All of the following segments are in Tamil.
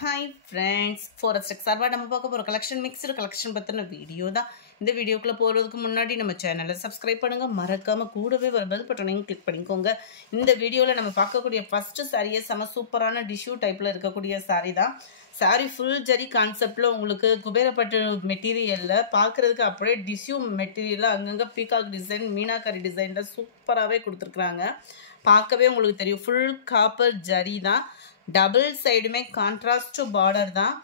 Hi friends, Forest Sarva நம்ம பார்க்க போற கலெக்ஷன் மிக்ஸ்டு கலெக்ஷன் பத்தின வீடியோ தான். இந்த வீடியோக்குள்ள போறதுக்கு முன்னாடி நம்ம சேனலை சப்ஸ்கிரைப் பண்ணுங்க, மறக்காம கூடவே வர பெல் பட்டனையும் கிளிக் பண்ணிக்கோங்க. இந்த வீடியோல நம்ம பார்க்கக்கூடிய ஃபர்ஸ்ட் சாரியே செம சூப்பரான டிஷ்யூ டைப்ல இருக்கக்கூடிய சாரி தான். சாரி ஃபுல் ஜரி கான்செப்ட்ல உங்களுக்கு குபேரப்பட்டு மெட்டீரியல்ல பார்க்கிறதுக்கு அப்படியே டிஷ்யூ மெட்டீரியல்ல அங்கங்க பீகாக் டிசைன் மீனாக்கரி டிசைன்ல சூப்பராகவே கொடுத்துருக்குறாங்க. பார்க்கவே உங்களுக்கு தெரியும் ஃபுல் காப்பர் ஜரி தான். டபுள் சைடுமே கான்ட்ராஸ்ட் பார்டர் தான்.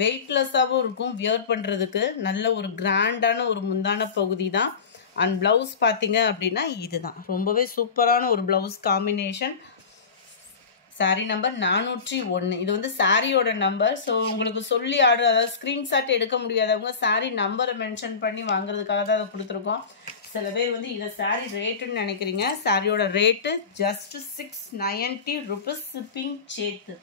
வெயிட்லெஸ்ஸாகவும் இருக்கும், வியர் பண்ணுறதுக்கு நல்ல ஒரு கிராண்டான ஒரு முந்தான பகுதி தான். அண்ட் ப்ளவுஸ் பார்த்தீங்க அப்படின்னா இதுதான் ரொம்பவே சூப்பரான ஒரு ப்ளவுஸ் காம்பினேஷன். சாரீ நம்பர் 401. இது வந்து சாரியோட நம்பர். ஸோ உங்களுக்கு சொல்லி ஆர்டர், அதாவது ஸ்க்ரீன்ஷாட் எடுக்க முடியாதவங்க சாரீ நம்பரை மென்ஷன் பண்ணி வாங்குறதுக்காக தான் அதை கொடுத்துருக்கோம். சில பேர் வந்து இதை சாரீ ரேட்டுன்னு நினைக்கிறீங்க. சாரியோட ரேட்டு ஜஸ்ட் 690 ருபீஸ் ஷிப்பிங் சேர்த்து.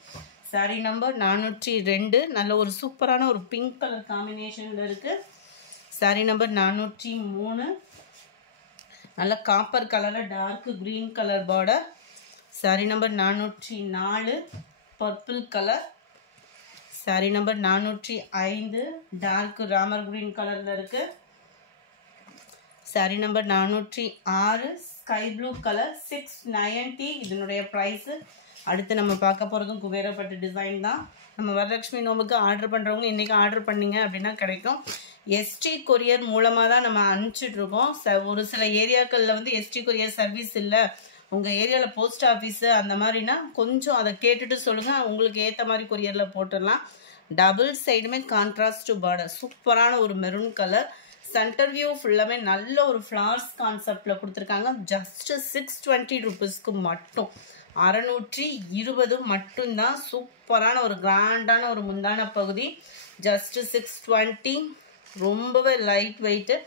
சாரீ நம்பர் 402. நல்ல ஒரு சூப்பரான ஒரு பிங்க் கலர் காம்பினேஷனில் இருக்குது. சாரீ நம்பர் 403. நல்ல காப்பர் கலரில் dark green colour border. Sari number 404 purple colour. Sari number 405 dark Ramar green கலரில் இருக்குது. Sari number 406 sky blue colour. 690 இதனுடைய ப்ரைஸு. அடுத்து நம்ம பார்க்க போகிறதும் குபேரப்பட்டு டிசைன் தான். நம்ம வரலட்சுமி நோம்புக்கு ஆர்டர் பண்ணுறவங்க இன்றைக்கி ஆர்டர் பண்ணிங்க அப்படின்னா கிடைக்கும். எஸ்டி கொரியர் மூலமாக தான் நம்ம அனுப்பிச்சிட்ருக்கோம். ஒரு சில ஏரியாக்களில் வந்து எஸ்டி கொரியர் சர்வீஸ் இல்லை, உங்கள் ஏரியாவில் போஸ்ட் ஆஃபீஸு அந்த மாதிரினா கொஞ்சம் அதை கேட்டுட்டு சொல்லுங்கள், உங்களுக்கு ஏற்ற மாதிரி கொரியரில் போட்டுடலாம். டபுள் சைடுமே கான்ட்ராஸ்ட் பார்டர், சூப்பரான ஒரு மெரூன் கலர். சென்டர் வியூ ஃபுல்லாமே நல்ல ஒரு ஃப்ளவர்ஸ் கான்செப்டில் கொடுத்துருக்காங்க. ஜஸ்ட்டு 620 ருபீஸ்க்கு மட்டும், 620 மட்டும்தான். சூப்பரான ஒரு கிராண்டான ஒரு முந்தான பகுதி. ஜஸ்ட்டு 620. ரொம்பவே லைட் வெயிட்டு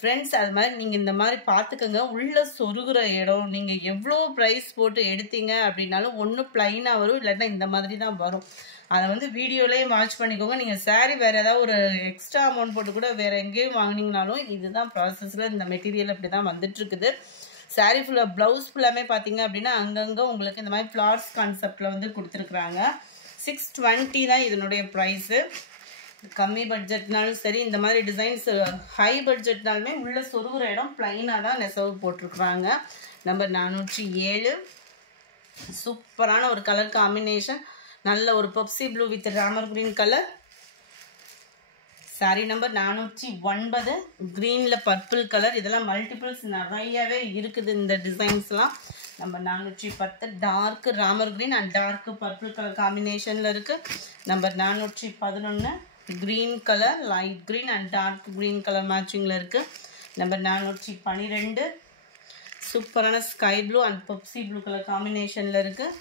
ஃப்ரெண்ட்ஸ். அது மாதிரி நீங்கள் இந்த மாதிரி பார்த்துக்கோங்க. உள்ளே சொருகிற இடம் நீங்கள் எவ்வளோ ப்ரைஸ் போட்டு எடுத்தீங்க அப்படின்னாலும் ஒன்று ப்ளைனாக வரும், இல்லாட்டா இந்த மாதிரி தான் வரும். அதை வந்து வீடியோலேயே வாட்ச் பண்ணிக்கோங்க. நீங்கள் சாரீ வேறு ஏதாவது ஒரு எக்ஸ்ட்ரா அமௌண்ட் போட்டு கூட வேறு எங்கேயும் வாங்கினீங்கனாலும் இதுதான் ப்ராசஸில் இந்த மெட்டீரியல் அப்படி தான் வந்துட்டுருக்குது. சாரீ ஃபுல்லாக ப்ளவுஸ் ஃபுல்லாமே பார்த்தீங்க அப்படின்னா அங்கங்கே உங்களுக்கு இந்த மாதிரி ஃப்ளார்ஸ் கான்செப்டில் வந்து கொடுத்துருக்குறாங்க. 620 தான் இதனுடைய ப்ரைஸு. கம்மி பட்ஜெட்னாலும் சரி, இந்த மாதிரி டிசைன்ஸ் ஹை பட்ஜெட்னாலுமே உள்ள சொருகிற இடம் ப்ளைனாக தான் நெசவு போட்டிருக்குறாங்க. நம்பர் 407 சூப்பரான ஒரு கலர் காம்பினேஷன். நல்ல ஒரு Pepsi blue with Ramar green colour. Sari number 409 க்ரீனில் பர்பிள் கலர். இதெல்லாம் மல்டிபிள்ஸ் நிறையவே இருக்குது இந்த டிசைன்ஸ்லாம். Number 410 dark Ramar green and dark purple colour காம்பினேஷனில் இருக்குது. Number 411 green colour, light green and dark green colour மேட்சிங்கில் இருக்குது. நம்பர் 412 சூப்பரான sky blue and Pepsi blue colour காம்பினேஷனில் இருக்குது.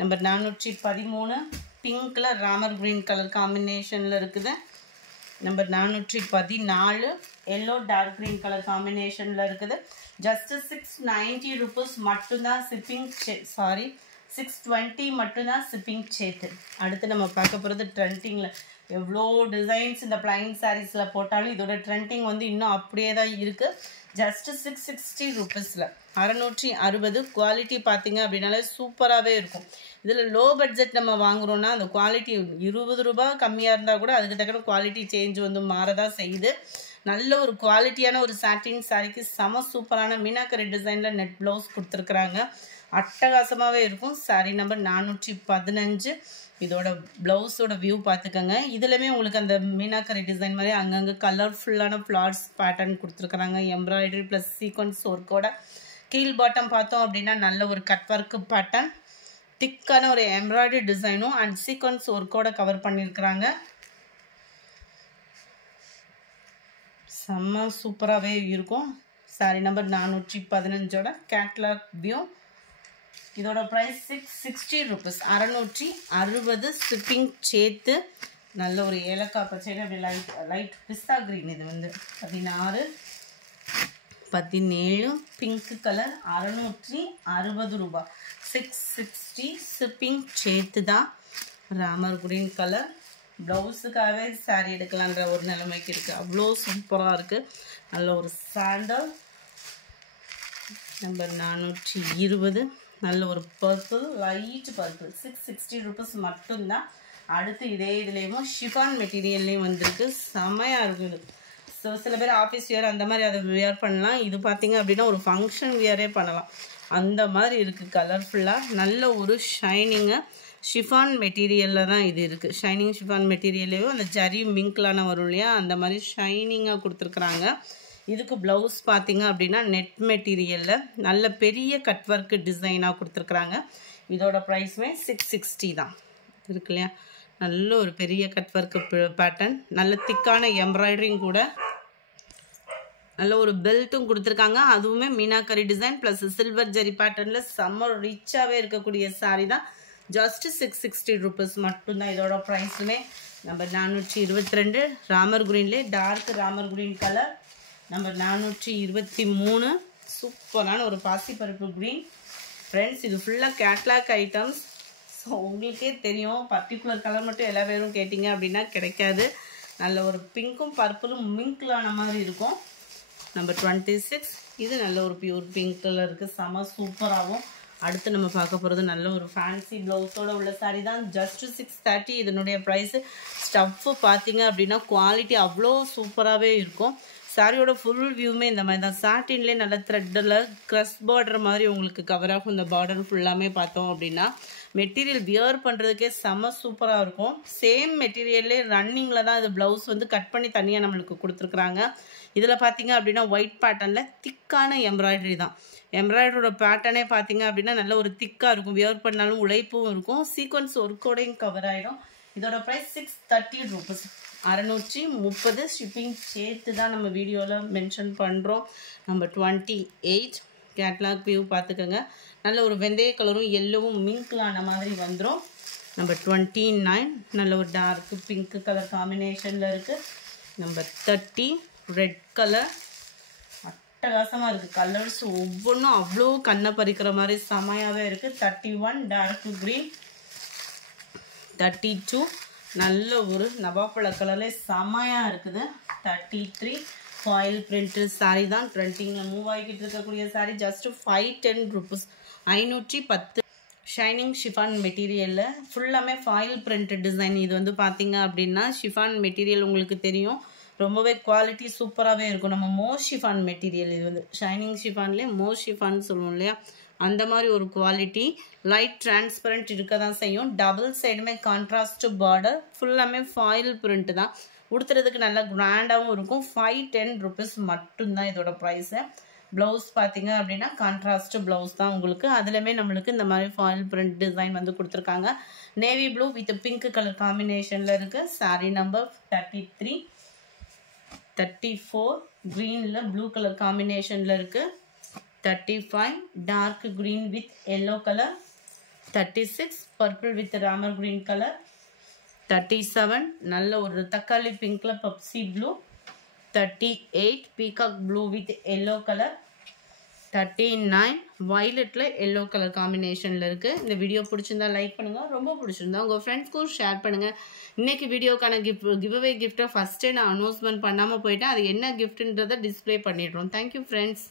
நம்பர் 413 பிங்க்கில் ராமர் க்ரீன் கலர் காம்பினேஷனில் இருக்குது. Number 414 yellow dark green colour காம்பினேஷனில் இருக்குது. ஜஸ்ட்டு 690 ருபீஸ் மட்டும்தான் ஷிப்பிங். 620 மட்டும்தான் ஷிப்பிங் சேர்த்து. அடுத்து நம்ம பார்க்க போகிறது ட்ரெண்டிங்கில். எவ்வளோ டிசைன்ஸ் இந்த பிளைன் சாரீஸில் போட்டாலும் இதோட ட்ரெண்டிங் வந்து இன்னும் அப்படியே தான் இருக்குது. ஜஸ்ட்டு 660 ருபீஸில் 660. குவாலிட்டி பார்த்தீங்க அப்படின்னாலே சூப்பராகவே இருக்கும். இதில் லோ பட்ஜெட் நம்ம வாங்குகிறோன்னா அந்த குவாலிட்டி 20 ரூபா கம்மியாக இருந்தால் கூட அதுக்கு தக்கன குவாலிட்டி சேஞ்ச் வந்து மாறதான் செய்யுது. நல்ல ஒரு குவாலிட்டியான ஒரு சாட்டின் சாரிக்கு செம சூப்பரான மீனாக்கரி டிசைனில் நெட் ப்ளவுஸ் கொடுத்துருக்குறாங்க. அட்டகாசமாகவே இருக்கும். சாரீ நம்பர் 415. இதோட ப்ளவுஸோட வியூ பார்த்துக்கோங்க. இதுலையுமே உங்களுக்கு அந்த மீனாக்கரி டிசைன் மாதிரி அங்கங்கே கலர்ஃபுல்லான ஃப்ளார்ஸ் பேட்டர்ன் கொடுத்துருக்குறாங்க. எம்ப்ராய்டரி ப்ளஸ் சீக்வன்ஸ் ஒர்க்கோட. கீழ் பாட்டம் பார்த்தோம் அப்படின்னா நல்ல ஒரு கட் ஒர்க்கு பேட்டர்ன், திக்கான ஒரு எம்ப்ராய்டரி டிசைனும் அண்ட் சீக்வன்ஸ் ஒர்க்கோட கவர் பண்ணியிருக்கிறாங்க. செம்ம சூப்பராகவே இருக்கும். சாரீ நம்பர் 415ஓட கேட்லாக் வியூ. இதோட ப்ரைஸ் 660 ருபீஸ், 660 ஷிப்பிங் சேர்த்து. நல்ல ஒரு ஏலக்காய் பச்சை, அப்படி லைட் பிஸ்தா க்ரீன். இது வந்து 16 17 பிங்க் கலர், 660 ரூபா, 660 ஷிப்பிங் சேர்த்து தான். Ramar green colour. ப்ளவுஸுக்காகவே சாரீ எடுக்கலான்ற ஒரு நிலைமைக்கு இருக்குது, அவ்வளோ சூப்பராக இருக்குது. நல்ல ஒரு சாண்டல். நம்பர் 420 நல்ல ஒரு பர்பிள், லைட் பர்பிள். 660 ருபீஸ் மட்டும்தான். அடுத்து இதே இதுலேயும் ஷிஃபான் மெட்டீரியல்லையும் வந்திருக்கு. செமையாக இருக்கும் இது. ஸோ சில பேர் ஆஃபீஸ் வியர் அந்த மாதிரி அதை வியர் பண்ணலாம். இது பார்த்தீங்க அப்படின்னா ஒரு ஃபங்க்ஷன் வியரே பண்ணலாம். அந்த மாதிரி இருக்குது. கலர்ஃபுல்லாக நல்ல ஒரு ஷைனிங்கு ஷிஃபான் மெட்டீரியலில் தான் இது இருக்குது. ஷைனிங் ஷிஃபான் மெட்டீரியல்லையும் அந்த ஜரி மிங்க்லான வரும் இல்லையா, அந்த மாதிரி ஷைனிங்காக கொடுத்துருக்குறாங்க. இதுக்கு ப்ளவுஸ் பார்த்தீங்க அப்படின்னா நெட் மெட்டீரியலில் நல்ல பெரிய கட் ஒர்க்கு டிசைனாக கொடுத்துருக்குறாங்க. இதோட ப்ரைஸுமே 660 தான் இருக்கு இல்லையா. நல்ல ஒரு பெரிய கட் ஒர்க்கு பேட்டர்ன், நல்ல திக்கான எம்ப்ராய்டரிங் கூட, நல்ல ஒரு பெல்ட்டும் கொடுத்துருக்காங்க. அதுவுமே meenakari design plus silver zari பேட்டர்னில் செம்ம ரிச்சாகவே இருக்கக்கூடிய சாரீ தான். ஜஸ்ட் 660 ருபீஸ் மட்டும்தான் இதோட ப்ரைஸுமே. நம்பர் 422 ராமர் க்ரீன்லே dark Ramar green colour. Number 423 சூப்பரான ஒரு பாசிப்பருப்பு க்ரீன். ஃப்ரெண்ட்ஸ் இது ஃபுல்லாக கேட்லாக் ஐட்டம்ஸ். ஸோ உங்களுக்கே தெரியும், பர்டிகுலர் கலர் மட்டும் எல்லா பேரும் கேட்டிங்க அப்படின்னா கிடைக்காது. நல்ல ஒரு பிங்க்கும் பர்பிளும் மிங்க்லான மாதிரி இருக்கும். நம்பர் 26 இது நல்ல ஒரு பியூர் பிங்க் கலர் இருக்குது. செம சூப்பராகவும். அடுத்து நம்ம பார்க்க போகிறது நல்ல ஒரு ஃபேன்சி ப்ளவுஸோடு உள்ள சாரீ தான். ஜஸ்ட் 630 இதனுடைய ப்ரைஸு. ஸ்டஃப்பு பார்த்தீங்க அப்படின்னா குவாலிட்டி அவ்வளோ சூப்பராகவே இருக்கும். சாரியோட ஃபுல் வியூமே இந்த மாதிரி தான். சாட்டின்லேயே நல்ல த்ரெட்டில் க்ரஸ் பார்டர் மாதிரி உங்களுக்கு கவர் ஆகும். இந்த பார்டர் ஃபுல்லாமே பார்த்தோம் அப்படின்னா மெட்டீரியல் வியர் பண்ணுறதுக்கே செம சூப்பராக இருக்கும். சேம் மெட்டீரியல்லே ரன்னிங்கில் தான் இது ப்ளவுஸ் வந்து கட் பண்ணி தனியாக நம்மளுக்கு கொடுத்துருக்குறாங்க. இதில் பார்த்தீங்க அப்படின்னா ஒயிட் பேட்டர்னில் திக்கான எம்ப்ராய்டரி தான். எம்ப்ராய்டரோட பேட்டர்னே பார்த்தீங்க அப்படின்னா நல்ல ஒரு திக்காக இருக்கும். வியர் பண்ணாலும் உழைப்பும் இருக்கும். சீக்வன்ஸ் ஒர்க்கோடையும் கவர் ஆகிடும். இதோட ப்ரைஸ் 630 ருபீஸ். 630 ஷிப்பிங் சேர்த்து தான் நம்ம வீடியோவில் மென்ஷன் பண்ணுறோம். நம்பர் 28 கேட்லாக் வியூ பார்த்துக்கோங்க. நல்ல ஒரு வெந்தய கலரும் எல்லோவும் மிங்க்லான மாதிரி வந்துடும். நம்பர் 29 நல்ல ஒரு டார்க் பிங்க் கலர் காம்பினேஷனில் இருக்குது. Number 30 red colour. அட்டகாசமாக இருக்குது. கலர்ஸ் ஒவ்வொன்றும் அவ்வளோ கண்ணை பறிக்கிற மாதிரி செமையாகவே இருக்குது. 31 டார்க் க்ரீன். 32 நல்ல ஒரு நவாப்பழ கலர்ல செமையாக இருக்குது. 33 ஃபாயில் பிரிண்ட் சாரீ தான். ட்ரெண்டிங்கில் மூவ் ஆகிக்கிட்டு இருக்கக்கூடிய sari. Just 510 rupees. 510 shining chiffon மெட்டீரியலில் ஃபுல்லாமே ஃபாயில் பிரிண்ட் டிசைன். இது வந்து பார்த்தீங்க அப்படின்னா ஷிஃபான் மெட்டீரியல் உங்களுக்கு தெரியும், ரொம்பவே குவாலிட்டி சூப்பராகவே இருக்கும். நம்ம மோர் ஷிஃபான் மெட்டீரியல் இது வந்து ஷைனிங் ஷிஃபான்லேயே மோர் ஷிஃபான் சொல்லுவோம் இல்லையா, அந்த மாதிரி ஒரு குவாலிட்டி. லைட் டிரான்ஸ்பரண்ட் இருக்க தான் செய்யும். டபுள் சைடுமே கான்ட்ராஸ்ட் பார்டர். ஃபுல்லாமே ஃபாயில் பிரிண்ட் தான். உடுத்துறதுக்கு நல்லா கிராண்டாகவும் இருக்கும். 510 ருபீஸ் மட்டும்தான் இதோட ப்ரைஸு. ப்ளவுஸ் பார்த்தீங்க அப்படின்னா கான்ட்ராஸ்ட் ப்ளவுஸ் தான் உங்களுக்கு. அதுலேயுமே நம்மளுக்கு இந்த மாதிரி ஃபாயில் பிரிண்ட் டிசைன் வந்து கொடுத்துருக்காங்க. Navy blue with pink colour காம்பினேஷனில் இருக்குது. சாரீ நம்பர் 33. 34 க்ரீனில் ப்ளூ கலர் காம்பினேஷனில் இருக்குது. 35 dark green with yellow colour. 36 purple with Ramar green colour. 37 நல்ல ஒரு தக்காளி பிங்க்ல Pepsi blue. 38 peacock blue with yellow colour. 39 வயலட்டில் எல்லோ கலர் காம்பினேஷனில் இருக்குது. இந்த வீடியோ பிடிச்சிருந்தா லைக் பண்ணுங்கள். ரொம்ப பிடிச்சிருந்தா உங்கள் ஃப்ரெண்ட்ஸ்க்கும் ஷேர் பண்ணுங்கள். இன்றைக்கி வீடியோக்கான கிவ்அவே கிஃப்ட்டை ஃபஸ்ட்டே நான் அனௌன்ஸ்மெண்ட் பண்ணாமல் போயிட்டேன். அது என்ன கிஃப்ட்டுன்றதை டிஸ்பிளே பண்ணிடுறோம். Thank you friends.